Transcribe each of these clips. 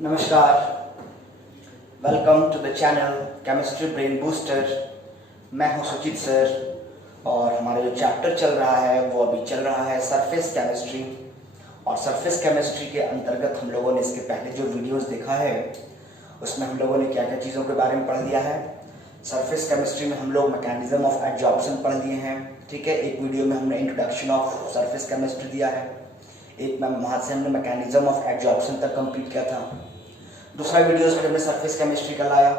नमस्कार, welcome to the channel chemistry brain booster. मैं हूं सुचित सर और हमारा जो चैप्टर चल रहा है वो अभी चल रहा है सरफेस केमिस्ट्री। और सरफेस केमिस्ट्री के अंतर्गत हम लोगों ने इसके पहले जो वीडियोस देखा है उसमें हम लोगों ने क्या क्या चीज़ों के बारे में पढ़ लिया है। सरफेस केमिस्ट्री में हम लोग मैकेनिज्म ऑफ एडजॉर्प्शन पढ़ लिए हैं, ठीक है। एक वीडियो में हमने इंट्रोडक्शन ऑफ सरफेस केमिस्ट्री दिया है, एक वहाँ से हमने मैकेनिज्म ऑफ एडजॉर्प्शन तक कंप्लीट किया था। दूसरा वीडियोस में हमने सरफेस केमिस्ट्री का लाया,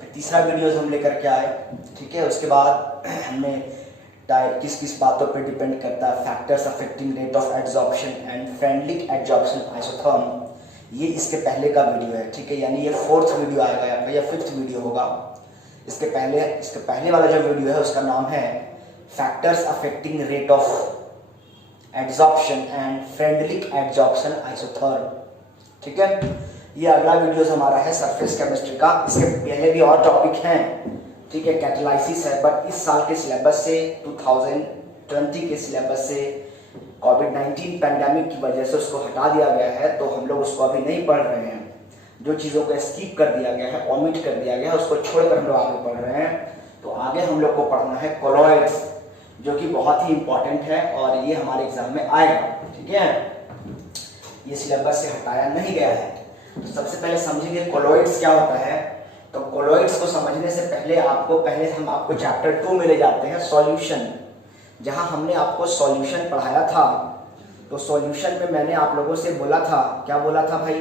फिर तीसरा वीडियोस हम लेकर के आए, ठीक है। उसके बाद हमने किस किस बातों पे डिपेंड करता है, factors affecting rate of adsorption and friendly adsorption isotherm, ये इसके पहले का वीडियो है, ठीक है। यानी ये फोर्थ वीडियो आएगा आपका या फिफ्थ वीडियो होगा। इसके पहले वाला जो वीडियो है उसका नाम है factors affecting rate of adsorption and friendly adsorption isotherm, ठीक है। ये अगला वीडियो हमारा है सरफेस केमिस्ट्री का। इसके पहले भी और टॉपिक हैं, ठीक है। कैटालाइसिस है, बट इस साल के सिलेबस से 2020 के सिलेबस से कोविड-19 पैंडेमिक की वजह से उसको हटा दिया गया है, तो हम लोग उसको अभी नहीं पढ़ रहे हैं। जो चीज़ों को स्किप कर दिया गया है, ओमिट कर दिया गया है, उसको छोड़कर हम लोग आगे पढ़ रहे हैं। तो आगे हम लोग को पढ़ना है कोलॉइड्स, जो कि बहुत ही इंपॉर्टेंट है और ये हमारे एग्जाम में आएगा, ठीक है। ये सिलेबस से हटाया नहीं गया है। तो सबसे पहले समझेंगे कोलॉइड्स क्या होता है। तो कोलॉइड्स को समझने से पहले हम आपको चैप्टर 2 में ले जाते हैं, सॉल्यूशन, जहां हमने आपको सॉल्यूशन पढ़ाया था। तो सॉल्यूशन में मैंने आप लोगों से बोला था, क्या बोला था भाई,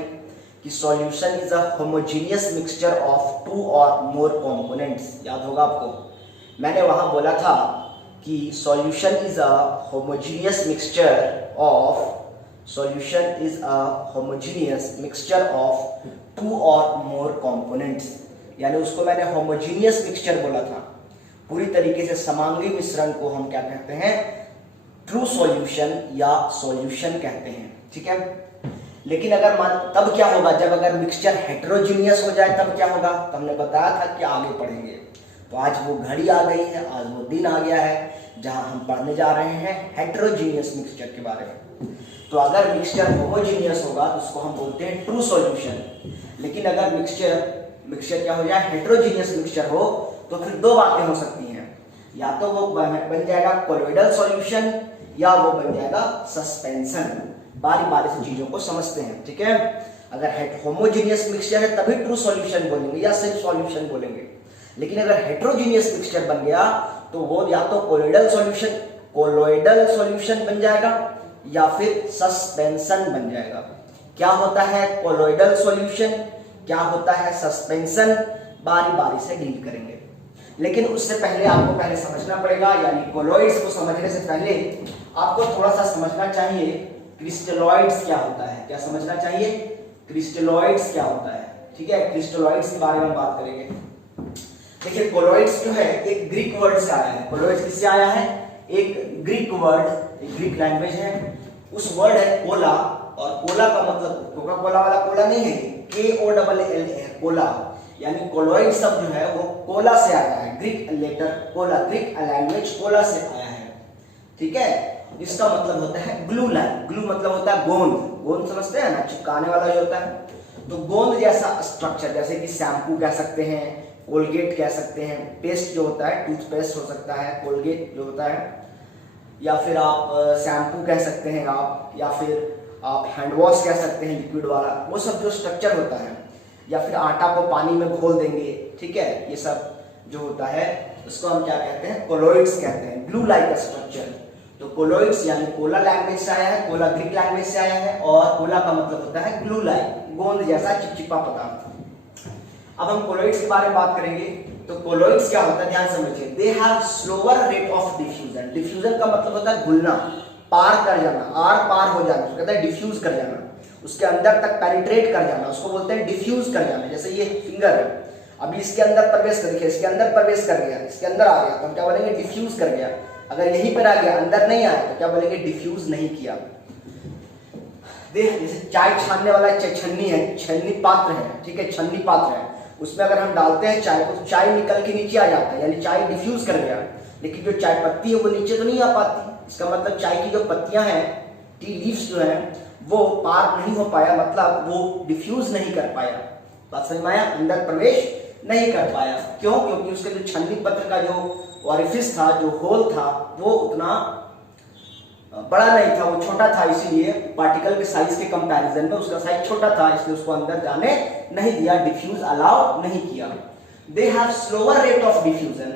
कि solution is a homogeneous mixture of 2 और मोर कंपोनेंट्स। याद होगा आपको, मैंने वहां बोला था कि solution is a homogeneous mixture of two or more components. यानी उसको मैंने होमोजेनियस मिक्सचर बोला था। पूरी तरीके से समांगी मिश्रण को हम क्या कहते हैं, ट्रू सॉल्यूशन या सॉल्यूशन कहते हैं, ठीक है। लेकिन तब क्या होगा, जब अगर मिक्सचर हेटेरोजीनियस हो जाए तब क्या होगा, तो हमने बताया था कि आगे पढ़ेंगे। तो आज वो घड़ी आ गई है, आज वो दिन आ गया है जहां हम पढ़ने जा रहे हैं हेटेरोजीनियस मिक्सचर के बारे में। तो अगर मिक्सचर होमोजीनियस होगा तो उसको हम बोलते हैं ट्रू सॉल्यूशन। लेकिन अगर मिक्सचर क्या हो जाए, हेटेरोजीनियस मिक्सचर हो, तो फिर दो बातें हो सकती हैं, या तो वो बन जाएगा कोलोइडल सॉल्यूशन या वो बन जाएगा सस्पेंशन। बारी बारी से चीजों को समझते हैं, ठीक है। अगर होमोजीनियस मिक्सचर है तभी ट्रू सॉल्यूशन बोलेंगे या सिर्फ सॉल्यूशन बोलेंगे। लेकिन अगर हेटेरोजीनियस मिक्सचर बन गया तो वो या तो कोलोइडल सॉल्यूशन बन जाएगा या फिर सस्पेंशन बन जाएगा। क्या होता है कोलोइडल सॉल्यूशन, क्या होता है सस्पेंशन, बारी बारी से डील करेंगे। लेकिन उससे पहले आपको समझना पड़ेगा, यानी कोलॉइड्स को समझने से पहले आपको थोड़ा सा समझना चाहिए क्रिस्टलॉइड्स क्या होता है। क्या समझना चाहिए, क्रिस्टलॉइड्स क्या होता है, ठीक है। क्रिस्टलॉइड्स के बारे में बात करेंगे। देखिए कोलॉइड्स जो है एक ग्रीक वर्ड से आया है। कोलॉइड्स किससे आया है, एक ग्रीक वर्ड, एक ग्रीक लैंग्वेज है। उस वर्ड है कोला, और कोला का मतलब कोका कोला वाला कोला नहीं है, KOLL है, कोला। यानी कोलॉइड शब्द जो है वो कोला से आया है, ग्रीक लेटर कोला, ग्रीक लैंग्वेज कोला से आया है, ठीक है। इसका मतलब होता है ग्लू लाइन। ग्लू मतलब होता है गोंद, गोंद समझते हैं ना, चिपकाने वाला जो होता है। तो गोंद जैसा स्ट्रक्चर, जैसे कि शैम्पू कह सकते हैं, कोलगेट कह सकते हैं, पेस्ट जो होता है टूथपेस्ट हो सकता है, कोलगेट जो होता है, या फिर आप शैम्पू कह सकते हैं आप, या फिर आप हैंड वॉश कह सकते हैं लिक्विड वाला, वो सब जो स्ट्रक्चर होता है। या फिर आटा को पानी में घोल देंगे, ठीक है। ये सब जो होता है उसको हम क्या कहते हैं, कोलॉइड्स कहते हैं, ग्लू लाइक स्ट्रक्चर। तो कोलॉइड्स यानी कोला लैंग्वेज से आया है, कोला ग्रीक लैंग्वेज से आया है, और कोला का मतलब होता है ग्लू लाइक, गोंद जैसा चिपचिपा पदार्थ। अब हम कोलॉइड्स के बारे में बात करेंगे। तो कोलॉइड्स क्या होता है, ध्यान समझिए। दे have slower rate of diffusion. Diffusion का मतलब होता है घुलना, पार कर जाना, आर पार हो जाना, उसको कहते हैं डिफ्यूज कर जाना, उसके अंदर तक पेनिट्रेट कर जाना, उसको बोलते हैं डिफ्यूज कर जाना। जैसे ये फिंगर है, अभी इसके अंदर प्रवेश कर, देखिए इसके अंदर प्रवेश कर गया, इसके अंदर आ गया, तो हम क्या बोलेंगे, डिफ्यूज कर गया। अगर यहीं पर आ गया, अंदर नहीं आया, तो क्या बोलेंगे, डिफ्यूज नहीं किया। देख, जैसे चाय छानने वाला छन्नी है, छन्नी पात्र है, ठीक है, छन्नी पात्र है, उसमें अगर हम डालते हैं चाय को तो चाय निकल के नीचे आ जाता है, यानी चाय डिफ्यूज कर गया। लेकिन जो चाय पत्ती है वो नीचे तो नहीं आ पाती। इसका मतलब चाय की जो पत्तियां हैं, टी लीव्स जो है, वो पार नहीं हो पाया, मतलब वो डिफ्यूज नहीं कर पाया। बात समझ में आया? अंदर प्रवेश नहीं कर पाया। क्यों? क्योंकि उसके जो छन्नी पत्र का जो ओरिफिस था, जो होल था, वो उतना बड़ा नहीं था, वो छोटा था, इसीलिए पार्टिकल के साइज के कंपैरिजन में उसका साइज छोटा था, इसलिए उसको अंदर जाने नहीं दिया, डिफ्यूज अलाउ नहीं किया। They have slower rate of diffusion,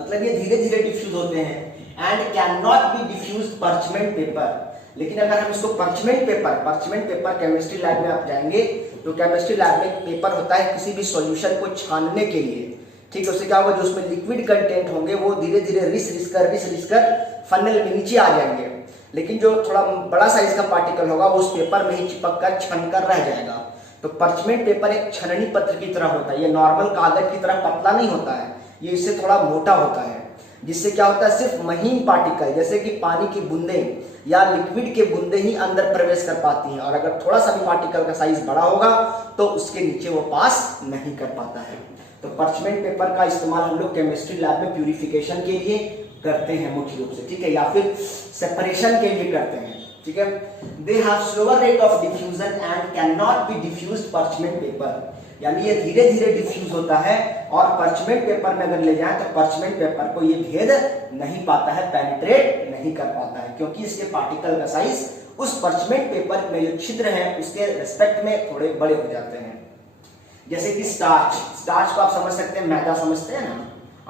मतलब ये धीरे धीरे डिफ्यूज होते हैं, and can not be diffuse parchment paper. लेकिन अगर हम इसको parchment पेपर केमिस्ट्री लैब में आप जाएंगे तो केमिस्ट्री लैब में एक पेपर होता है किसी भी सॉल्यूशन को छानने के लिए, ठीक है। उससे क्या होगा, जो उसमें लिक्विड कंटेंट होंगे वो धीरे धीरे रिस कर फनल में नीचे आ जाएंगे, लेकिन जो थोड़ा बड़ा साइज का पार्टिकल होगा वो उस पेपर में ही चिपक कर छन कर रह जाएगा। तो parchment पेपर एक छननी पत्र की तरह होता है, ये नॉर्मल कागज की तरह पतला नहीं होता है, ये इससे थोड़ा मोटा होता है, जिससे क्या होता है, सिर्फ महीन पार्टिकल जैसे कि पानी की बूंदें या लिक्विड के बूंदें ही अंदर प्रवेश कर पाती हैं, और अगर थोड़ा सा भी पार्टिकल का साइज बड़ा होगा तो उसके नीचे वो पास नहीं कर पाता है। तो parchment पेपर का इस्तेमाल हम लोग केमिस्ट्री लैब में प्यूरिफिकेशन के लिए करते हैं मुख्य रूप से, ठीक है, या फिर सेपरेशन के लिए करते हैं, ठीक है। दे have slower rate of diffusion and can not B diffused parchment paper, यानी ये धीरे धीरे डिफ्यूज होता है, और parchment पेपर में अगर ले जाएं तो parchment पेपर को ये भेद नहीं पाता है, पेनिट्रेट नहीं कर पाता है, क्योंकि इसके पार्टिकल का साइज उस parchment पेपर में जो छिद्र है उसके रिस्पेक्ट में थोड़े बड़े हो जाते हैं। जैसे कि स्टार्च को आप समझ सकते हैं, मैदा समझते हैं ना,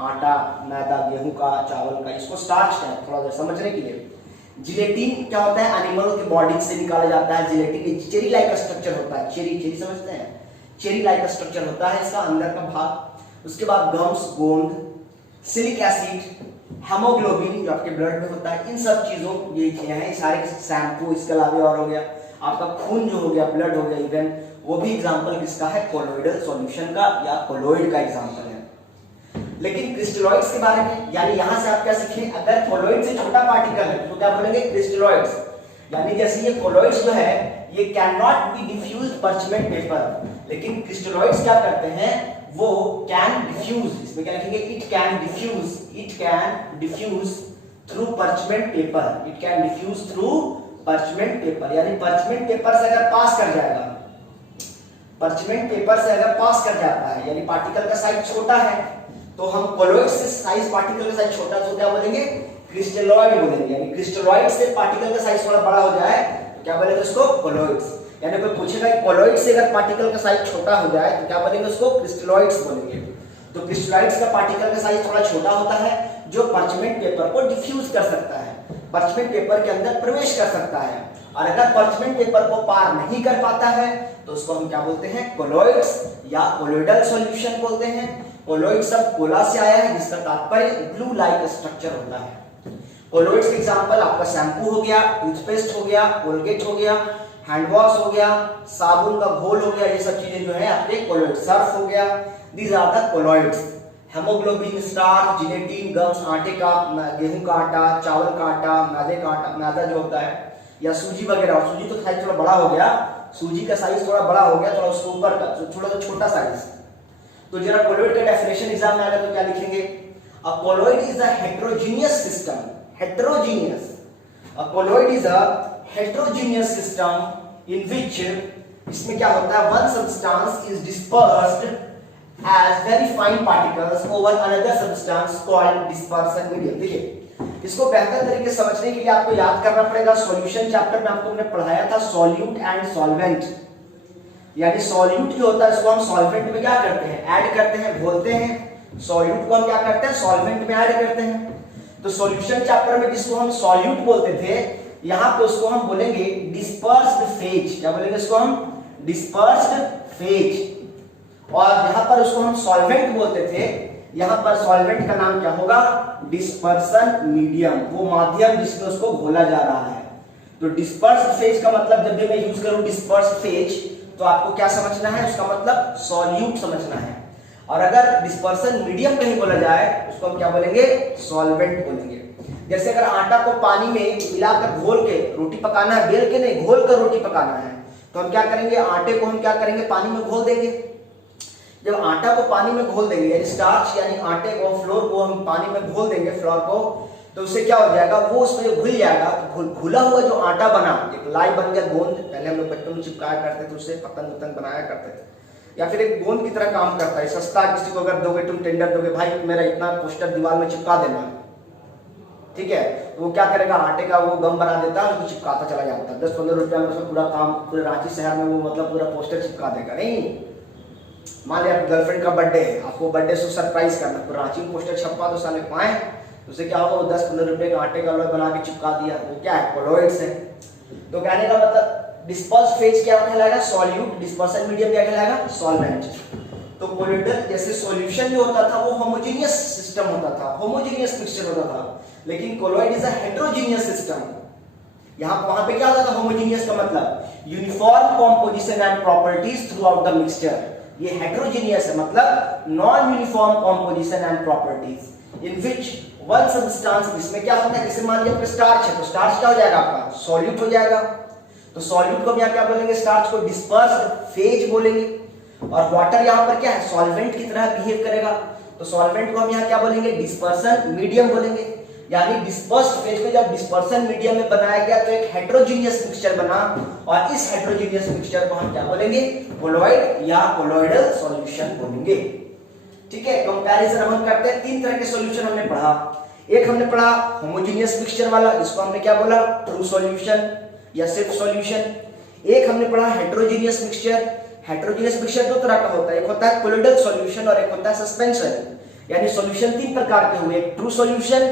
आटा, मैदा, गेहूं का, चावल का, इसको स्टार्च है थोड़ा सा समझने के लिए। जिलेटिन क्या होता है, एनिमल के बॉडी से निकाला जाता है, जिलेटिन चेरी लाइक स्ट्रक्चर होता है, चेरी समझते हैं, चेरी लाइक स्ट्रक्चर होता है इसका अंदर का भाग। उसके बाद गम्स, गोंद, सिलिक एसिड, हेमोग्लोबिन जो आपके ब्लड में होता है, इन सब चीजों ये चीजें हैं, सारे शैम्पू, इसके अलावा और हो गया आपका खून जो हो गया, ब्लड हो गया, इवन वो भी एग्जाम्पल किसका है, कोलोइडल सॉल्यूशन का या कोलोइड का एग्जाम्पल है। लेकिन क्रिस्टलॉइड्स के बारे में, यानी यहां से आप क्या सीखें, अगर कोलोइड से छोटा पार्टिकल है तो क्या बोलेंगे, क्रिस्टलॉइड्स, यानी जैसे ये कोलोइड्स जो है ये can not be diffuse parchment paper, लेकिन क्रिस्टलॉइड्स क्या करते हैं, वो कैन डिफ्यूज, इसमें क्या लिखेंगे, it can diffuse through parchment paper, it can diffuse through parchment paper, यानी parchment पेपर से अगर पास कर जाएगा, parchment पेपर से अगर पास कर जाता है, यानी पार्टिकल का साइज छोटा है, तो हम कोलोइड से साइज पार्टिकल का साइज छोटा तो क्या बोलेंगे, क्रिस्टलॉइड बोलेंगे, यानी क्रिस्टलॉइड से पार्टिकल का साइज थोड़ा बड़ा हो जाए तो क्या बोलेंगे उसको, कोलोइड्स। यानी कोई पूछेगा कोलोइड से अगर पार्टिकल का साइज छोटा हो जाए तो क्या बोलेंगे उसको, क्रिस्टलॉइड्स बोलेंगे। तो क्रिस्टलॉइड्स का पार्टिकल का साइज थोड़ा छोटा होता है, जो parchment पेपर को डिफ्यूज कर सकता है, parchment पेपर के अंदर प्रवेश कर सकता है, और अगर parchment पेपर को पार नहीं कर पाता है तो उसको हम क्या बोलते हैं, कोलोइड्स या कोलोइडल सॉल्यूशन बोलते हैं। कोलोइड शब्द कोला से आया है, जिसका तात्पर्य ग्लू लाइक स्ट्रक्चर होता है। कोलोइड्स के एग्जांपल आपका शैम्पू हो गया, टूथपेस्ट हो गया, कोलगेट हो गया, हैंड वॉश हो गया, साबुन का घोल हो गया, ये सब चीजें जो है आपके कोलोइड, सर्फ हो गया, these are the colloids. Haemoglobin, starch, gelatin, gums, आटे का, गेहूं का आटा, चावल का आटा, मैदे का आटा, मैदा जो होता है, या सूजी वगैरह, सूजी तो साइज थोड़ा बड़ा हो गया, सूजी का साइज थोड़ा बड़ा हो गया, थोड़ा उसके ऊपर का थोड़ा सा छोटा साइज। तो जरा कोलोइड का डेफिनेशन एग्जाम में आएगा तो क्या लिखेंगे, a colloid is a heterogeneous system, heterogeneous, a colloid is a heterogeneous system in which, इसमें क्या होता है, one substance is dispersed as very fine particles over another substance called dispersion medium. देखिए इसको बेहतर तरीके से समझने के लिए आपको याद करना पड़ेगा, सॉल्यूशन चैप्टर में आपको हमने पढ़ाया था सॉल्यूट एंड सॉल्वेंट, यानी सॉल्यूट जो होता है इसको हम सॉल्वेंट में क्या करते हैं, ऐड करते हैं, घोलते हैं, सॉल्यूट को हम क्या करते हैं, सॉल्वेंट में ऐड करते हैं। तो सॉल्यूशन चैप्टर में जिसको हम सॉल्यूट बोलते थे, यहाँ पे उसको हम बोलेंगे डिस्पर्स्ड फेज, क्या बोलेंगे इसको हम, डिस्पर्स्ड फेज, और यहाँ पर उसको हम सॉल्वेंट बोलते थे, यहाँ पर सॉल्वेंट का नाम क्या होगा, डिस्पर्सन मीडियम, वो माध्यम जिसमें उसको घोला जा रहा है। तो डिस्पर्स्ड फेज का मतलब जब भी मैं यूज करूं डिस्पर्स्ड फेज तो आपको क्या समझना है, उसका मतलब सॉल्यूट समझना है, और अगर डिस्पर्सन मीडियम कहीं बोला जाए उसको हम क्या बोलेंगे, सॉल्वेंट बोलेंगे। जैसे अगर आटा को पानी में मिलाकर घोल के रोटी पकाना है, बेल के नहीं, घोल कर रोटी पकाना है, तो हम क्या करेंगे, आटे को हम क्या करेंगे, पानी में घोल देंगे। जब आटा को पानी में घोल देंगे, यानी स्टार्च यानी आटे को, फ्लोर को हम पानी में घोल देंगे, फ्लोर को, तो उससे क्या हो जाएगा, वो उसमें घुल जाएगा। तो घुला हुआ जो आटा बना, एक लाई बन गया गोंद, पहले हम लोग बचपन में चिपकाया करते थे, उससे पतंग वतंग बनाया करते थे, या फिर एक गोंद की तरह काम करता है। सस्ता किसी को अगर दोगे, तुम टेंडर दोगे, भाई मेरा इतना पोस्टर दीवार में चिपका देना, ठीक है, तो वो क्या करेगा, आटे का वो गम बना देता है, उसको चिपकाता चला जाता है। 10-15 रुपया में उसको पूरा काम, पूरे रांची शहर में वो मतलब पूरा पोस्टर चिपका देगा। नहीं, मान लिया गर्लफ्रेंड का बर्थडे है, आपको बर्थडे से सरप्राइज करना, तो रांची में पोस्टर छपवा दो साले पाए, उससे क्या होगा, वो 10-15 रुपए का आटे का लोई बना के चिपका दिया, वो क्या है, कोलॉइड्स है। तो कहने का मतलब डिस्पर्स फेज क्या कहलाएगा, सॉल्यूट, डिस्पर्सन मीडियम क्या कहलाएगा, सॉल्वेंट। तो कोलोइडल जैसे सॉल्यूशन जो होता था वो होमोजेनियस सिस्टम होता था, होमोजेनियस मिक्सचर होता था, लेकिन colloid is a heterogeneous system. वहां पे क्या होता था, होमोजेनियस का मतलब uniform composition and properties through out the mixture. ये हेटेरोजेनियस है, मतलब non uniform composition and properties in which one substance, इसमें क्या होता है, जैसे मान लिया आपका स्टार्च है, तो स्टार्च क्या हो जाएगा, आपका सॉल्यूट हो जाएगा। तो सॉल्यूट को हम यहाँ क्या बोलेंगे, स्टार्च को डिस्पर्स्ड फेज बोलेंगे। और वाटर यहाँ पर क्या है, सॉल्वेंट की तरह बिहेव करेगा, तो सॉल्वेंट को हम यहाँ क्या बोलेंगे, डिस्पर्सन मीडियम बोलेंगे। यानी डिस्पर्स्ड फेज को जब डिस्पर्सन मीडियम में बनाया गया तो एक हेटेरोजेनियस मिक्सचर बना, और इस हेटेरोजेनियस मिक्सचर को हम क्या बोलेंगे, कोलॉइड या कोलॉइडल सॉल्यूशन बोलेंगे। ठीक है, कंपैरिजन हम करते हैं, 3 तरह के सॉल्यूशन हमने पढ़ा। एक हमने पढ़ा होमोजेनियस मिक्सचर वाला, इसको हमने क्या बोला, ट्रू सॉल्यूशन या सिर्फ सॉल्यूशन। एक हमने पढ़ा हेटेरोजेनियस मिक्सचर। हेटेरोजेनियस मिक्सचर 2 तरह का होता है, एक होता है कोलॉइडल सॉल्यूशन और एक होता है सस्पेंशन। यानी सॉल्यूशन 3 प्रकार के हुए, एक ट्रू सॉल्यूशन,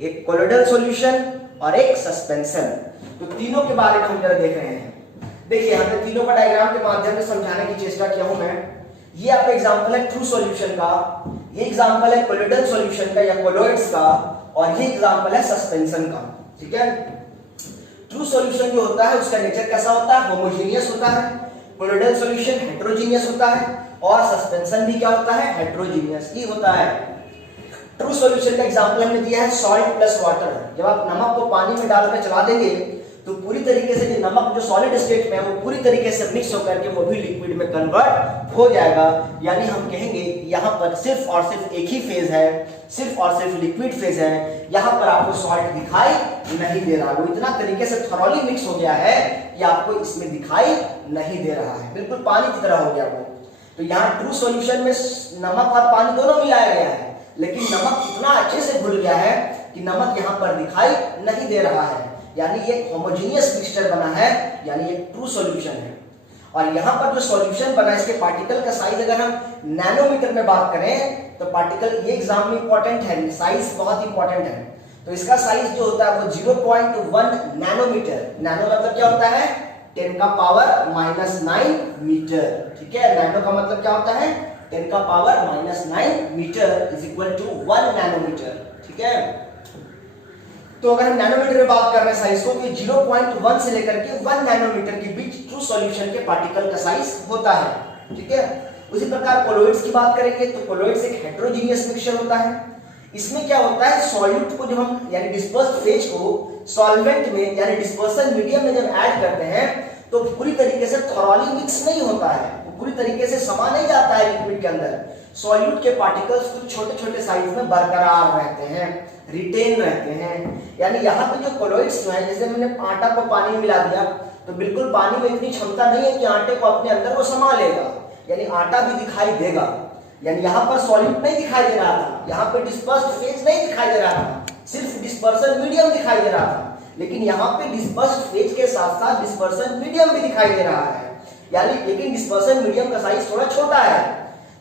एक कोलॉइडल सॉल्यूशन और एक सस्पेंशन। तो तीनों के बारे में हम जरा देख रहे हैं। देखिए, हमने तीनों का डायग्राम के माध्यम से समझाने की चेष्टा किया हूं मैं। ये आपका एग्जांपल है ट्रू सॉल्यूशन का, ये एग्जांपल है कोलॉइडल सॉल्यूशन का या कोलॉइड्स का, और ये एग्जांपल है सस्पेंशन का। ठीक है, ट्रू सॉल्यूशन जो होता है उसका नेचर कैसा होता है, होमोजेनियस होता है। कोलॉइडल सॉल्यूशन हेटेरोजेनियस होता है, और सस्पेंशन भी क्या होता है, हेटेरोजेनियस ही होता है। ट्रू सॉल्यूशन का एग्जांपल हमने दिया है सॉल्ट प्लस वाटर। जब आप नमक को पानी में डालकर चला देंगे तो पूरी तरीके से जो नमक जो सॉलिड स्टेट में है वो पूरी तरीके से मिक्स होकर के वो भी लिक्विड में कन्वर्ट हो जाएगा। यानी हम कहेंगे यहाँ पर सिर्फ और सिर्फ एक ही फेज है, सिर्फ और सिर्फ लिक्विड फेज है, यहाँ पर आपको सॉल्ट दिखाई नहीं दे रहा, वो इतना तरीके से थॉरली मिक्स हो गया है कि आपको इसमें दिखाई नहीं दे रहा है, बिल्कुल पानी की तरह हो गया वो। तो यहाँ ट्रू सॉल्यूशन में नमक और पानी दोनों मिलाया गया है, लेकिन नमक इतना अच्छे से घुल गया है कि नमक यहाँ पर दिखाई नहीं दे रहा है, यानी एक होमोजेनियस मिक्सचर बना है, यानी एक ट्रू सॉल्यूशन है। और यहाँ पर जो सॉल्यूशन बना है इसके पार्टिकल का साइज अगर हम नैनोमीटर में बात करें तो पार्टिकल, ये एग्जाम में इंपॉर्टेंट है, साइज बहुत इंपॉर्टेंट है। तो इसका साइज जो होता है वो 0.1 नैनोमीटर। नैनो मतलब क्या होता है, 10 का पावर -9 मीटर। ठीक है, नैनो का मतलब क्या होता है, 10 का power -9 metre is equal to 1 nanometre. ठीक है, तो अगर हम नैनोमीटर में बात कर रहे हैं साइज को, तो 0.1 से लेकर के 1 नैनोमीटर के बीच ट्रू सॉल्यूशन के पार्टिकल का साइज होता है। ठीक है, उसी प्रकार कोलॉइड्स की बात करेंगे तो कोलॉइड्स एक हेटेरोजेनियस मिक्सचर होता है। इसमें क्या होता है, सॉल्यूट को जब हम यानी डिस्पर्स्ड फेज को सॉल्वेंट में यानी डिस्पर्सन मीडियम में जब ऐड करते हैं तो पूरी तरीके से थॉरली मिक्स नहीं होता है, पूरी तरीके से समा नहीं जाता है लिक्विड के अंदर। सॉल्यूट के पार्टिकल्स कुछ छोटे छोटे साइज में बरकरार रहते हैं, रिटेन रहते हैं। यानी यहाँ पे जो कोलॉइड्स जो है, जैसे मैंने आटा को पानी में मिला दिया तो बिल्कुल पानी में इतनी क्षमता नहीं है कि आटे को अपने अंदर वो समा लेगा, यानी आटा भी दिखाई देगा। यानी यहाँ पर सॉल्यूट नहीं दिखाई दे रहा था, यहाँ पे डिस्पर्स्ड फेज नहीं दिखाई दे रहा था, सिर्फ डिस्पर्सन मीडियम दिखाई दे रहा था। लेकिन यहाँ पे डिस्पर्स्ड फेज के साथ साथ डिस्पर्सन मीडियम भी दिखाई दे रहा है, यानी लेकिन डिस्पर्सन मीडियम का साइज थोड़ा छोटा है।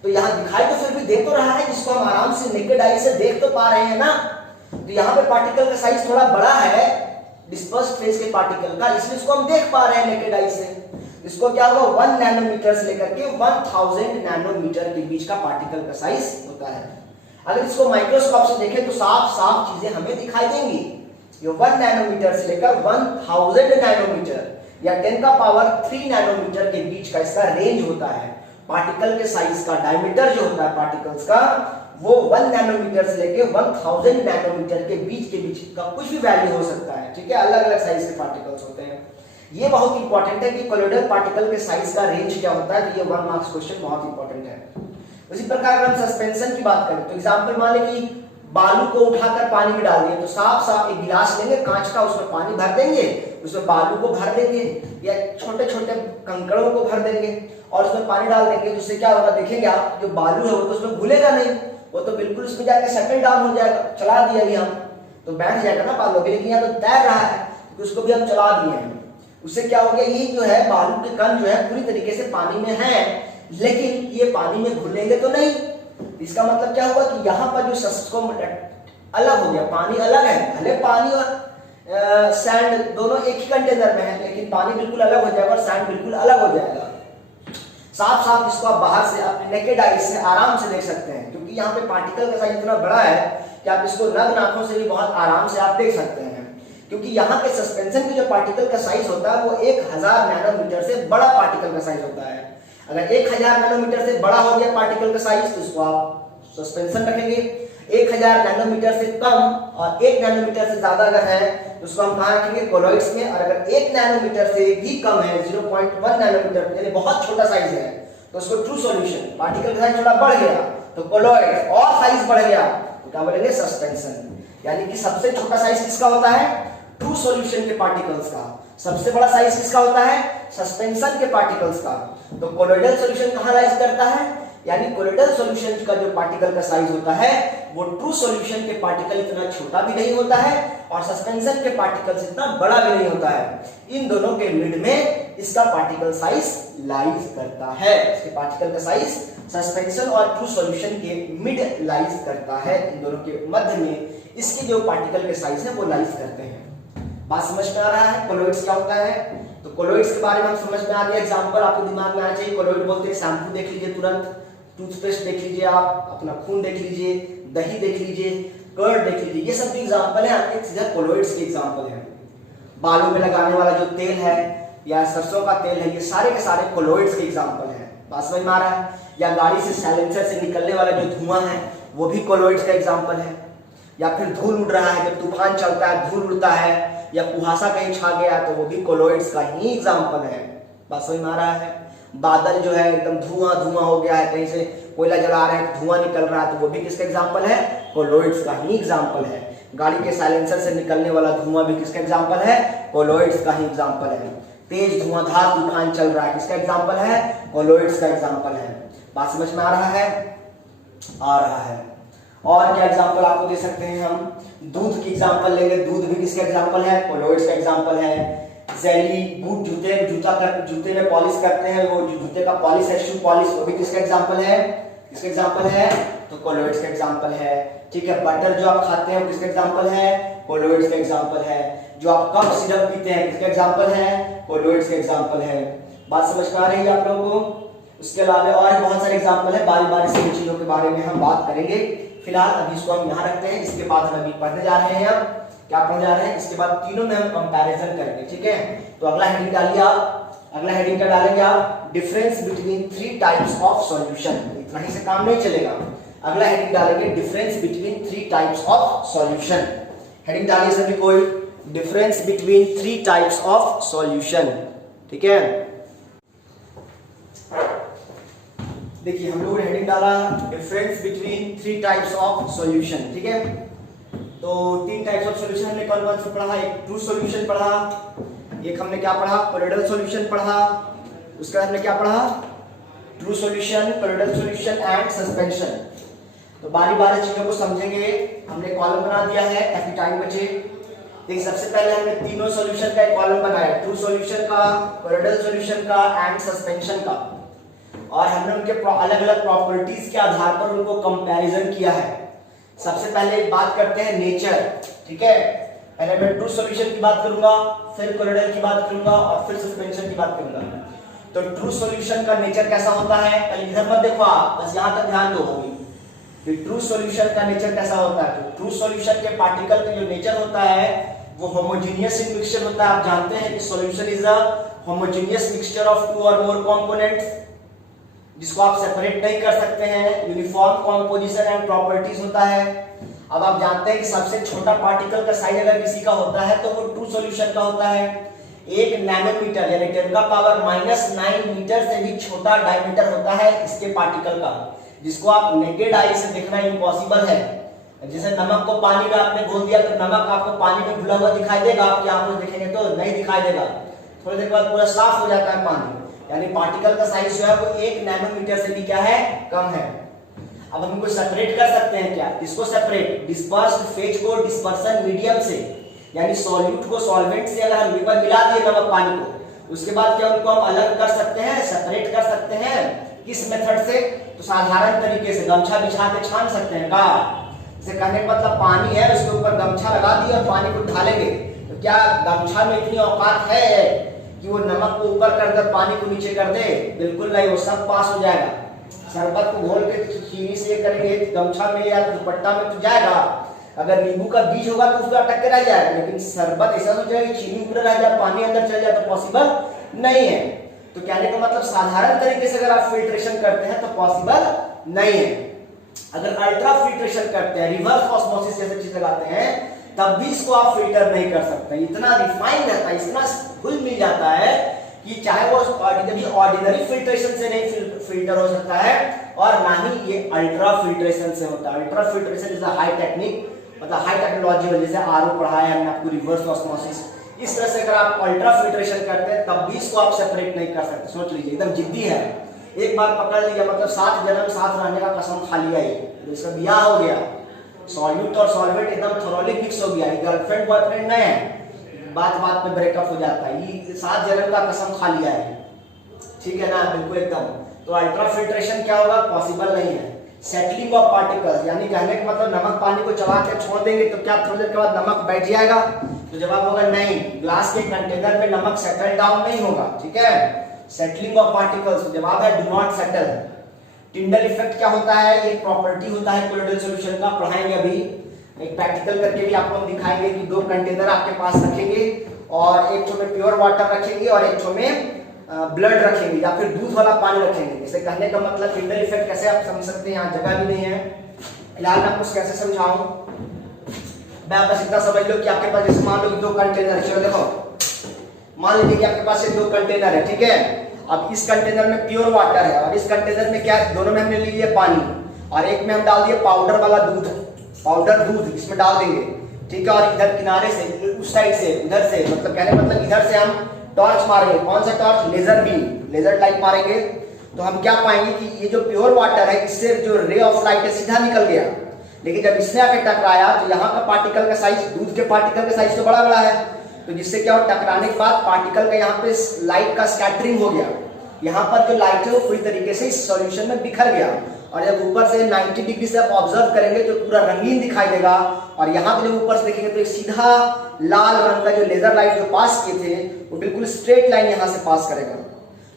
तो यहाँ दिखाई तो फिर भी दे तो रहा है, जिसको हम आराम से नेकेड आई से देख तो पा रहे हैं ना। तो यहाँ पे पार्टिकल का साइज थोड़ा बड़ा है डिस्पर्स्ड फेज के पार्टिकल का, इसलिए इसको हम देख पा रहे हैं नेकेड आई से। इसको क्या होगा, 1 नैनोमीटर से लेकर के 1000 नैनोमीटर के बीच का पार्टिकल का साइज होता है। अगर इसको माइक्रोस्कोप से देखें तो साफ साफ चीजें हमें दिखाई देंगी। ये 1 नैनोमीटर से लेकर 1000 नैनोमीटर या 10 का पावर 3 नैनोमीटर के बीच का इसका रेंज होता है। पार्टिकल के साइज का डायमीटर जो होता है पार्टिकल्स का वो 1 नैनोमीटर से लेके 1000 नैनोमीटर के बीच का कुछ भी वैल्यू हो सकता है। ठीक है, अलग अलग साइज के पार्टिकल्स होते हैं। ये बहुत इंपॉर्टेंट है कि कोलॉइडल पार्टिकल के साइज का रेंज क्या होता है, तो ये 1 मार्क्स क्वेश्चन बहुत इंपॉर्टेंट है। उसी प्रकार अगर हम सस्पेंशन की बात करें तो एग्जांपल मान लें कि बालू को उठाकर पानी में डाल दिए, तो साफ साफ एक गिलास लेंगे कांच का, उसमें पानी भर देंगे, उसमें बालू को भर देंगे या छोटे छोटे कंकड़ों को भर देंगे और उसमें पानी डाल देंगे, तो उससे क्या होगा देखेंगे आप, जो बालू है वो तो उसमें घुलेगा नहीं, वो तो बिल्कुल उसमें जाकर सेटल डाउन हो जाएगा। चला दिया अभी हम तो बैठ जाएगा ना बालू, लेकिन यहाँ तो तैर रहा है तो उसको भी हम चला दिए हैं। उससे क्या हो गया, ये जो है बालू के कण जो है पूरी तरीके से पानी में है, लेकिन ये पानी में घुलेंगे तो नहीं। इसका मतलब क्या हुआ कि यहाँ पर जो सस्को अलग हो गया, पानी अलग है, भले पानी और सैंड दोनों एक ही कंटेनर में है, लेकिन पानी बिल्कुल अलग हो जाएगा और सैंड बिल्कुल अलग हो जाएगा। साफ साफ इसको आप बाहर से अपने नेकेड आई से आराम से देख सकते हैं, क्योंकि यहाँ पे पार्टिकल का साइज इतना बड़ा है कि आप इसको नग्न आंखों से भी बहुत आराम से आप देख सकते हैं, क्योंकि यहाँ पे सस्पेंशन की जो पार्टिकल का साइज होता है वो 1000 नैनोमीटर से बड़ा पार्टिकल का साइज होता है। अगर 1000 नैनोमीटर से बड़ा हो गया पार्टिकल का साइज तो इसको आप सस्पेंशन रखेंगे। 1000 नैनोमीटर से कम और 1 नैनोमीटर से ज्यादा अगर है तो उसको हम कहाँ रखेंगे, कोलॉइड्स में। और अगर 1 नैनोमीटर से भी कम है, 0.1 नैनोमीटर यानी बहुत छोटा साइज है, तो उसको ट्रू सॉल्यूशन, पार्टिकल का साइज थोड़ा बढ़ गया तो कोलॉइड, और साइज बढ़ गया तो क्या बोलेंगे, सस्पेंशन। यानी कि सबसे छोटा साइज किसका होता है, ट्रू सॉल्यूशन के पार्टिकल्स का। सबसे बड़ा साइज किसका होता है, सस्पेंशन के पार्टिकल्स का। तो कोलोइडल सॉल्यूशन कहां लाइज करता है, यानी कोलोइडल सॉल्यूशन का जो पार्टिकल का साइज होता है वो ट्रू सॉल्यूशन के पार्टिकल इतना छोटा भी नहीं होता है और सस्पेंशन के पार्टिकल से इतना बड़ा भी नहीं होता है। इन दोनों के मिड में इसका पार्टिकल साइज लाइज करता है। इसके पार्टिकल का साइज सस्पेंशन और ट्रू सॉल्यूशन के मिड लाइज करता है। इन दोनों के मध्य में इसके जो पार्टिकल के साइज है वो लाइज करते हैं। बात समझ में आ रहा है, कोलोइड्स क्या होता है। तो कोलोइड्स के बारे में हम समझ में आ गया, एग्जांपल आपको दिमाग में आना चाहिए। कोलोइड बोलते हैं, शैम्पू देख लीजिए तुरंत, टूथपेस्ट देख लीजिए, आप अपना खून देख लीजिए, दही देख लीजिए, कर्ड देख लीजिए, ये सब भी एग्जांपल है आपके, सीधा कोलोइड्स के एग्जांपल है। बालों में लगाने वाला जो तेल है या सरसों का तेल है, ये सारे के सारे कोलोइड्स के एग्जांपल है। बात समझ में आ रहा है। या गाड़ी से साइलेंसर से निकलने वाला जो धुआं है वो भी कोलोइड्स का एग्जांपल है। या फिर धूल उड़ रहा है, जब तूफान चलता है धूल उड़ता है या कुहासा कहीं छा गया तो वो भी कोलोइड्स का ही एग्जांपल है। बात समझ में आ रहा है। बादल जो है एकदम धुआं धुआं हो गया है, कहीं से कोयला जला रहे हैं धुआं निकल रहा है, तो वो भी किसका एग्जांपल है, कोलोइड्स का ही एग्जांपल है। गाड़ी के साइलेंसर से निकलने वाला धुआं भी किसका एग्जांपल है, कोलोइड्स का ही एग्जांपल है। तेज धुआंधार तूफान चल रहा है, किसका एग्जांपल है, कोलोइड्स का एग्जांपल है। बात समझ में आ रहा है, आ रहा है। और क्या एग्जांपल आपको दे सकते हैं हम, दूध की एग्जांपल लेंगे, दूध भी किसका एग्जांपल है, कोलोइड्स का एग्जांपल है। जेली, बूट, जूते में पॉलिश करते हैं, वो जूते का पॉलिश है, शू पॉलिश, वो भी किसका एग्जांपल है, किसका एग्जांपल है, तो कोलोइड्स का एग्जांपल है। ठीक है, बटर जो आप खाते हैं किसका एग्जांपल है, कोलोइड्स का एग्जांपल है। जो आप कफ सिरप पीते हैं किसका एग्जांपल है, कोलोइड्स का एग्जांपल है। बात समझ में आ रही है आप लोगों को। उसके अलावा और बहुत सारे एग्जांपल है, बारी बारी से इन चीजों के बारे में हम बात करेंगे। फिलहाल अभी इसको हम यहाँ रखते हैं, इसके बाद हम अभी पढ़ने जा रहे हैं। अब क्या पढ़ने जा रहे हैं, इसके बाद तीनों में हम कंपैरिजन करेंगे। ठीक है, तो अगला हेडिंग डालिए आप। अगला हेडिंग क्या डालेंगे आप, difference between 3 types of solution. इतना ही से काम नहीं चलेगा, अगला हेडिंग डालेंगे difference between 3 types of solution. Heading डालिए सभी कोई, difference between 3 types of solution. ठीक है, देखिए हम लोगों ने हेडिंग डाला difference between 3 types of solution. ठीक है, तो 3 टाइप्स ऑफ सॉल्यूशन हमने कौन कौन से पढ़ा, एक ट्रू सॉल्यूशन पढ़ा, एक हमने क्या पढ़ा, कोलोइडल सॉल्यूशन पढ़ा, उसके बाद हमने क्या पढ़ा, true solution, colloidal solution and suspension. तो बारी बारी चीजों को समझेंगे। हमने कॉलम बना दिया है ताकि टाइम बचे। देखिए सबसे पहले हमने तीनों सॉल्यूशन का एक कॉलम बनाया, ट्रू सॉल्यूशन का, कोलोइडल सॉल्यूशन का एंड सस्पेंशन का, और हमने उनके अलग अलग प्रॉपर्टीज के आधार पर उनको कंपैरिजन किया है। सबसे पहले बात करते हैं नेचर। ठीक है, पहले मैं ट्रू सॉल्यूशन की बात करूंगा, फिर कोलोइडल की बात करूंगा और फिर सस्पेंशन की बात करूंगा। तो ट्रू सॉल्यूशन का नेचर कैसा होता है, पहले इधर मत देखो आप, बस यहां तक ध्यान दो अभी कि ट्रू सॉल्यूशन का नेचर कैसा होता है। तो ट्रू सॉल्यूशन के पार्टिकल का जो नेचर होता है वो होमोजेनियस इन मिक्सचर होता है। आप जानते हैं कि solution is a homogeneous mixture of 2 और मोर कंपोनेंट्स, जिसको आप सेपरेट नहीं कर सकते हैं। यूनिफॉर्म कॉम्पोजिशन एंड प्रॉपर्टीज होता है। अब आप जानते हैं कि सबसे छोटा पार्टिकल का साइज अगर किसी का होता है तो वो ट्रू सॉल्यूशन का होता है। 1 नैनोमीटर यानी 10 का पावर -9 मीटर से भी छोटा डायमीटर होता है इसके पार्टिकल का, जिसको आप नेकेड आई से देखना इम्पॉसिबल है। जैसे नमक को पानी में आपने घोल दिया तो नमक आपको पानी में घुला हुआ दिखाई देगा, आपकी आंखों से देखेंगे तो नहीं दिखाई देगा, थोड़ी देर बाद पूरा साफ हो जाता है पानी। यानी पार्टिकल का साइज जो है वो 1 नैनोमीटर से भी क्या है, कम है। अब हम इनको सेपरेट कर सकते हैं क्या, इसको सेपरेट डिस्पर्स्ड फेज को डिस्पर्सन मीडियम से, यानी सॉल्यूट को सॉल्वेंट से अगर हम एक बार मिला दिए नमक पानी को, उसके बाद क्या उनको हम अलग कर सकते हैं, सेपरेट कर सकते हैं। किस मेथड से, तो साधारण तरीके से गमछा बिछा के छान सकते हैं का। जैसे कहने का मतलब पानी है उसके ऊपर गमछा लगा दिया और पानी को ढालेंगे, तो क्या गमछा में इतनी औकात है कि वो नमक को ऊपर कर दे पानी को नीचे कर दे, बिल्कुल नहीं, वो सब पास हो जाएगा। शरबत को घोल के चीनी से करेंगे गमछा में या दुपट्टा में तो जाएगा, अगर नींबू का बीज होगा तो उसको अटक के रह जाएगा, लेकिन शरबत ऐसा हो जाएगा चीनी ऊपर रह जाए पानी अंदर चल जाए तो पॉसिबल नहीं है। तो कहने का मतलब साधारण तरीके से अगर आप फिल्ट्रेशन करते हैं तो पॉसिबल नहीं है। अगर अल्ट्रा फिल्ट्रेशन करते हैं, रिवर्स ऑस्मोसिस जैसे चीज लगाते हैं, तब भी इसको आप फिल्टर नहीं कर सकते। इतना रिफाइन रहता है, इतना घुल मिल जाता है कि चाहे वो ऑर्डिनरी फिल्ट्रेशन से नहीं फिल्टर हो सकता है और ना ही ये अल्ट्रा फिल्ट्रेशन से होता है। Ultra filtration is a high technique, मतलब हाई टेक्नोलॉजी, जैसे आरओ पढ़ाया है हमने आपको, रिवर्स ऑस्मोसिस, इस तरह से अगर आप अल्ट्रा फिल्ट्रेशन करते हैं तब भी इसको आप सेपरेट नहीं कर सकते। सोच लीजिए, एकदम जिद्दी है, एक बार पकड़ लिया मतलब 7 जन्म साथ रहने का कसम खा लिया, तो इसका ब्याह हो गया, सॉल्यूट और सॉल्वेंट एकदम थोरोली मिक्स हो गया, गर्लफ्रेंड बॉयफ्रेंड नहीं है, बात बात पे ब्रेकअप हो जाता है, ये 7 जन्म का कसम खा लिया है, ठीक है ना, बिल्कुल एकदम। तो अल्ट्रा फिल्ट्रेशन क्या होगा, पॉसिबल नहीं है। सेटलिंग ऑफ पार्टिकल्स, यानी कहने का मतलब नमक पानी को चबा के छोड़ देंगे तो क्या थोड़ी देर के बाद नमक बैठ जाएगा, तो जवाब होगा नहीं, ग्लास के कंटेनर में नमक सेटल डाउन नहीं होगा, ठीक है। सेटलिंग ऑफ पार्टिकल्स, जवाब है do not settle. Tyndall effect क्या होता है, एक प्रॉपर्टी होता है कोलोइडल सॉल्यूशन का, पढ़ाएंगे अभी, एक प्रैक्टिकल करके भी आपको दिखाएंगे कि 2 कंटेनर आपके पास रखेंगे और एक में प्योर वाटर रखेंगे और एक में ब्लड रखेंगे या फिर दूध वाला पानी रखेंगे। इसे कहने का मतलब टिंडल इफेक्ट कैसे आप समझ सकते हैं, यहाँ जगह भी नहीं है, फिलहाल मैं आपको कैसे समझाऊं, मैं बस इतना समझ लो कि आपके पास जैसे मान लो 2 कंटेनर है, चलो देखो मान लीजिए कि आपके पास 2 कंटेनर है, ठीक है। अब इस कंटेनर में प्योर वाटर है और इस कंटेनर में क्या है, दोनों में हमने ले लिया पानी और एक में हम डाल दिए पाउडर वाला दूध, पाउडर दूध इसमें डाल देंगे, ठीक है। और इधर किनारे से, उस साइड से, इधर से, मतलब कहने मतलब इधर से हम टॉर्च मारेंगे, कौन सा torch, laser beam, laser light मारेंगे, तो हम क्या पाएंगे कि ये जो प्योर वाटर है इससे जो रे ऑफ लाइट है सीधा निकल गया, लेकिन जब इसने आके टकराया तो यहाँ का पार्टिकल का साइज, दूध के पार्टिकल का साइज तो बड़ा बड़ा है, तो जिससे क्या हो, टकराने के बाद पार्टिकल का यहाँ पे लाइट का स्कैटरिंग हो गया, यहाँ पर जो लाइट है वो पूरी तरीके से इस सॉल्यूशन में बिखर गया, और जब ऊपर से 90 डिग्री से आप ऑब्जर्व करेंगे तो पूरा रंगीन दिखाई देगा, और यहाँ पे जब ऊपर से देखेंगे तो एक सीधा लाल रंग का जो लेजर लाइट जो पास किए थे वो बिल्कुल स्ट्रेट लाइन यहाँ से पास करेगा।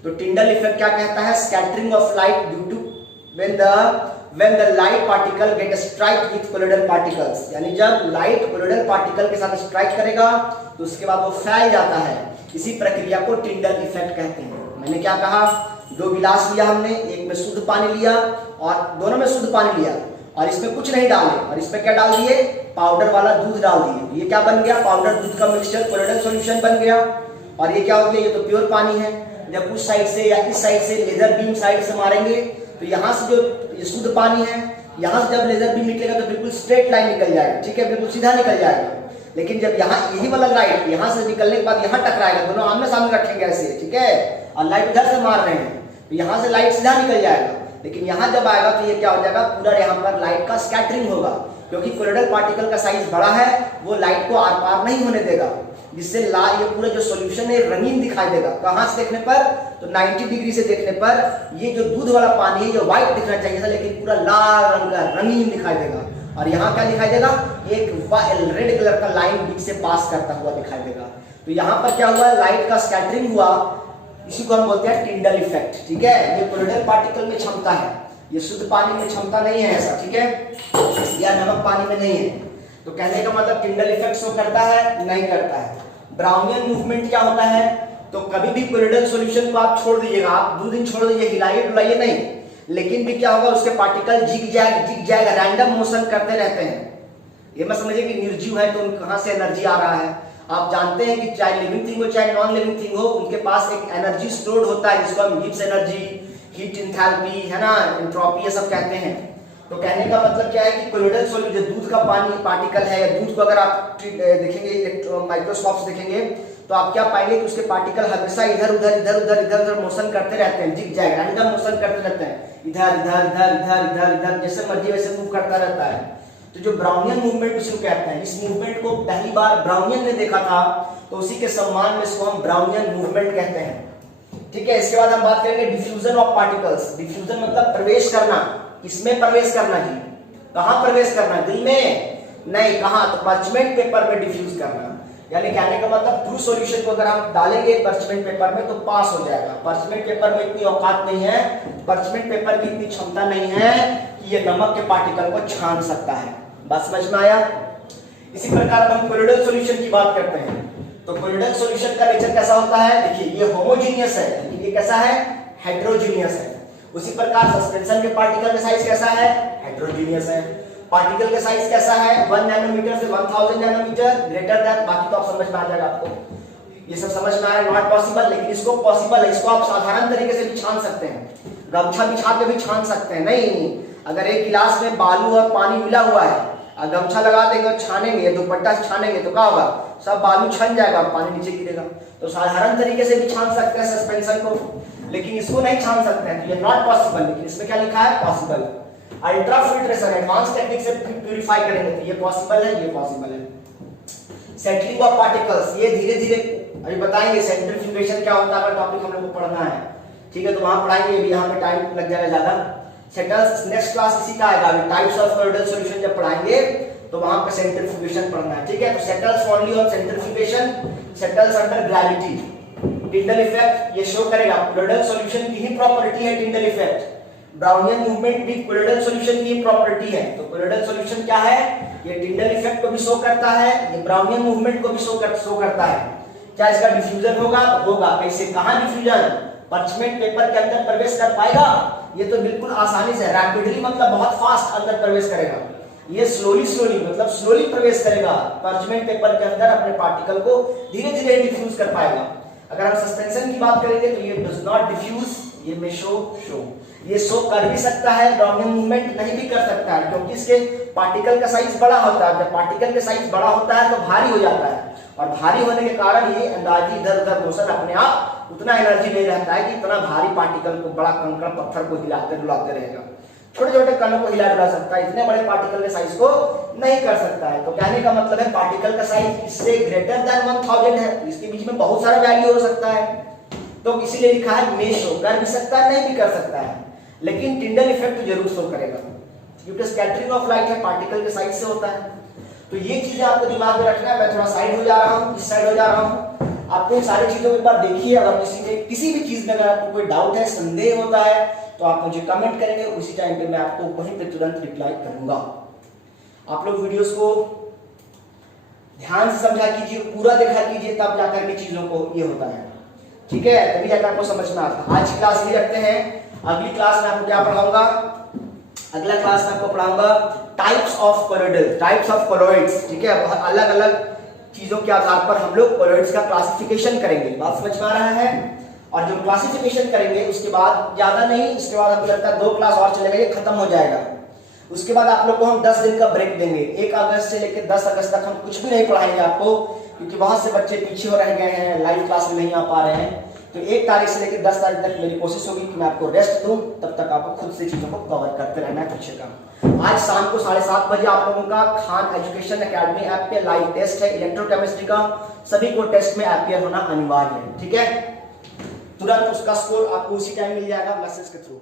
तो टिंडल इफेक्ट क्या कहता है, scattering of light due to when the light particle get strike with colloidal particles, यानी जब लाइट colloidal पार्टिकल के साथ स्ट्राइक करेगा तो उसके बाद वो फैल जाता है, इसी प्रक्रिया को टिंडल इफेक्ट कहते हैं। मैंने क्या कहा, 2 गिलास लिया हमने, एक में शुद्ध पानी लिया और दोनों में शुद्ध पानी लिया और इसमें कुछ नहीं डाले और इसमें क्या डाल दिए, पाउडर वाला दूध डाल दिए, ये क्या बन गया, पाउडर दूध का मिक्सचर कोलोइडल सॉल्यूशन बन गया। और ये क्या हो गया, ये तो प्योर पानी है, जब उस साइड से या इस साइड से लेजर बीम साइड से मारेंगे तो यहाँ से जो ये शुद्ध पानी है, यहाँ से जब लेजर बीम निकलेगा तो बिल्कुल स्ट्रेट लाइन निकल जाएगा, ठीक है, बिल्कुल सीधा निकल जाएगा। लेकिन जब यहाँ यही वाला लाइट यहाँ से निकलने के बाद यहाँ टकराएगा, दोनों आमने सामने रखेंगे ऐसे, ठीक है, और लाइट इधर से मार रहे हैं तो यहाँ से लाइट सीधा निकल जाएगा, लेकिन यहाँ जब आएगा तो ये क्या हो जाएगा, पूरा यहाँ पर लाइट का स्कैटरिंग होगा, क्योंकि कोलोइडल पार्टिकल का साइज बड़ा है, वो लाइट को आर पार नहीं होने देगा, जिससे लाल ये पूरा जो सॉल्यूशन है रंगीन दिखाई देगा। कहाँ से देखने पर, तो 90 डिग्री से देखने पर ये जो दूध वाला पानी है जो व्हाइट दिखना चाहिए था, लेकिन पूरा लाल रंग का रंगीन दिखाई देगा। और यहाँ क्या दिखाई देगा, एक रेड कलर का लाइन बीच से पास करता हुआ दिखाई देगा। तो यहाँ पर क्या हुआ, लाइट का स्कैटरिंग हुआ, इसी को हम बोलते हैं टिंडल इफेक्ट, ठीक है। ये कोलोइडल पार्टिकल में क्षमता है, ये शुद्ध पानी में क्षमता नहीं है ऐसा, ठीक है, या नमक पानी में नहीं है। तो कहने का मतलब टिंडल इफेक्ट शो करता है, नहीं करता है। ब्राउनियन मूवमेंट क्या होता है, तो कभी भी कोलोइडल सॉल्यूशन को आप छोड़ दीजिएगा, आप 2 दिन छोड़ दीजिए, हिलाइए डुलाइए नहीं, लेकिन भी क्या होगा, उसके पार्टिकल जिग जाएगा, रैंडम मोशन करते रहते हैं। ये मत समझिए कि निर्जीव है तो कहाँ से एनर्जी आ रहा है। आप जानते हैं कि चाहे लिविंग थिंग हो चाहे नॉन लिविंग थिंग हो, उनके पास एक एनर्जी स्टोर्ड होता है जिसको हम गिब्स एनर्जी, हीट इंथैल्पी है ना, एंट्रोपी ये सब कहते हैं। तो कहने का मतलब क्या है कि कोलोइडल सॉल्यूशन, जो दूध का पानी पार्टिकल है या दूध को अगर आप देखेंगे माइक्रोस्कोप से देखेंगे तो आप क्या पाएंगे कि उसके पार्टिकल हमेशा इधर उधर मोशन करते रहते हैं, जिग जैग रैंडम मोशन करते रहते हैं, इधर जैसे मर्जी वैसे मूव करता रहता है। तो जो ब्राउनियन मूवमेंट उसको कहते हैं। इस मूवमेंट को पहली बार ब्राउनियन ने देखा था, तो उसी के सम्मान में इसको हम ब्राउनियन मूवमेंट कहते हैं। ठीक है, इसके बाद हम बात करेंगे डिफ्यूजन ऑफ पार्टिकल्स। डिफ्यूजन मतलब प्रवेश करना। किसमें प्रवेश करना जी? कहां प्रवेश करना? दिल में नहीं, कहां? तो पार्चमेंट पेपर में डिफ्यूज करना। यानी कहने का मतलब ट्रू सॉल्यूशन को अगर हम डालेंगे पार्चमेंट पेपर में तो पास हो जाएगा। पार्चमेंट पेपर में इतनी औकात नहीं है, पार्चमेंट पेपर की इतनी क्षमता नहीं है कि ये नमक के पार्टिकल को छान सकता है। बात समझ में आया? इसी प्रकार हम कोलोइडल सॉल्यूशन की बात करते हैं। तो कोलोइडल सॉल्यूशन का नेचर कैसा होता है? देखिए, ये होमोजीनियस है, लेकिन ये कैसा है? हेटेरोजीनियस है। उसी प्रकार सस्पेंशन के पार्टिकल का साइज कैसा है? हेटेरोजीनियस है। पार्टिकल का साइज कैसा है? 1 नैनोमीटर से 1000 नैनोमीटर, ग्रेटर दैन। बाकी तो आप समझ में आ जाएगा आपको, ये सब समझ में आ रहा है। नॉट पॉसिबल, लेकिन इसको पॉसिबल है। इसको आप साधारण तरीके से भी छान सकते हैं, गमछा बिछा के भी छान सकते हैं। नहीं, अगर एक गिलास में बालू और पानी मिला हुआ है, अगर गमछा लगा देंगे और छानेंगे, दुपट्टा से छानेंगे तो क्या होगा? सब बालू छन जाएगा, पानी नीचे गिरेगा। तो साधारण तरीके से भी छान सकते हैं सस्पेंशन को, लेकिन इसको नहीं छान सकते हैं, तो ये नॉट पॉसिबल। लेकिन इसमें क्या लिखा है? Possible. Ultra filtration, advance technique से प्यूरिफाई करेंगे तो ये पॉसिबल है, ये पॉसिबल है। सेटलिंग ऑफ पार्टिकल्स, ये धीरे धीरे अभी बताएंगे। सेंट्रीफ्यूगेशन क्या होता है, टॉपिक हम लोग को पढ़ना है, ठीक है, तो वहां पढ़ाएंगे। यहाँ पे टाइम लग जाएगा ज्यादा। सेटल्स नेक्स्ट क्लास इसी का आएगा। टाइप्स ऑफ कोलोइडल सॉल्यूशन जब पढ़ाएंगे तो वहां पे सेंट्रीफ्यूगेशन पढ़ना है, ठीक है। तो settles only on centrifugation, settles under gravity. Tyndall effect ये शो करेगा। कोलोइडल सॉल्यूशन की ही प्रॉपर्टी है टिंडल इफेक्ट। ब्राउनियन मूवमेंट भी कोलोइडल सॉल्यूशन की प्रॉपर्टी है। तो कोलोइडल सॉल्यूशन क्या है? ये टिंडल इफेक्ट को भी शो करता है, ये ब्राउनियन मूवमेंट को भी शो करता है। क्या इसका डिफ्यूजन होगा? होगा। कैसे? कहां डिफ्यूजन? पार्चमेंट पेपर के अंदर प्रवेश कर पाएगा? ये तो बिल्कुल आसानी से, रैपिडली मतलब बहुत फास्ट अंदर प्रवेश करेगा। ये स्लोली मतलब स्लोली प्रवेश करेगा पार्चमेंट पेपर के अंदर, अपने पार्टिकल को धीरे धीरे डिफ्यूज कर पाएगा। अगर हम सस्पेंशन की बात करेंगे तो ये डज नॉट डिफ्यूज, ये में शो ये शो कर भी सकता है, ब्राउनियन मूवमेंट नहीं भी कर सकता है, क्योंकि इसके पार्टिकल का साइज बड़ा होता है। जब पार्टिकल का साइज बड़ा होता है तो भारी हो जाता है, और भारी होने के कारण ये अंदाजी इधर उधर मोशन अपने आप उतना एनर्जी ले रहता है कि इतना भारी पार्टिकल को, बड़ा कंकड़ पत्थर को हिलाते डुलाते रहेगा। छोटे छोटे कणों को हिला डुला सकता है, इतने बड़े पार्टिकल के साइज को नहीं कर सकता है। तो कहने का मतलब है पार्टिकल का साइज इससे ग्रेटर देन 1000 है, इसके बीच में बहुत सारा वैल्यू हो सकता है। तो इसीलिए लिखा है मे शो, कर भी सकता है नहीं भी कर सकता है, लेकिन टिंडल इफेक्ट तो जरूर शो करेगा, क्योंकि स्कैटरिंग ऑफ लाइट है पार्टिकल के साइज से होता है। तो ये चीजें आपको दिमाग में रखना है। मैं थोड़ा साइड हो जा रहा हूँ, इस साइड हो जा रहा हूँ। आपको इन सारी चीजों को एक बार देखिए। अगर किसी भी चीज में अगर आपको कोई डाउट है, संदेह होता है, तो आप मुझे कमेंट करेंगे, उसी टाइम पे मैं आपको वहीं पे तुरंत रिप्लाई करूंगा। आप लोग वीडियोस को ध्यान से समझा कीजिए, पूरा देखा कीजिए, तब जाकर के चीजों को ये होता है, ठीक है, तभी जाकर आपको समझ में आता है। आज की क्लास ये रखते हैं। अगली क्लास में आपको क्या पढ़ाऊंगा? अगला क्लास में आपको पढ़ाऊंगा types of colloidal, types of colloids, ठीक है। अलग अलग चीजों के आधार पर हम लोग कोलोइड्स का क्लासिफिकेशन करेंगे। बात समझ में आ रहा है? और जो क्लासिफिकेशन करेंगे उसके बाद ज्यादा नहीं, इसके बाद आपको लगता है 2 क्लास और चलेगा, ये खत्म हो जाएगा। उसके बाद आप लोग को हम 10 दिन का ब्रेक देंगे। 1 अगस्त से लेकर 10 अगस्त तक हम कुछ भी नहीं पढ़ाएंगे आपको, क्योंकि बहुत से बच्चे पीछे हो रह गए हैं, लाइव क्लास में नहीं आ पा रहे हैं। तो 1 तारीख से लेकर 10 तारीख तक मेरी कोशिश होगी कि मैं आपको रेस्ट दूं, तब तक आपको खुद से चीजों को कवर करते रहना है पीछे का। आज शाम को 7:30 बजे आप लोगों का खान एजुकेशन एकेडमी ऐप पे लाइव टेस्ट है इलेक्ट्रोकेमिस्ट्री का। सभी को टेस्ट में अपियर होना अनिवार्य है, ठीक है। तुरंत उसका स्कोर आपको उसी टाइम मिल जाएगा मैसेज के थ्रू।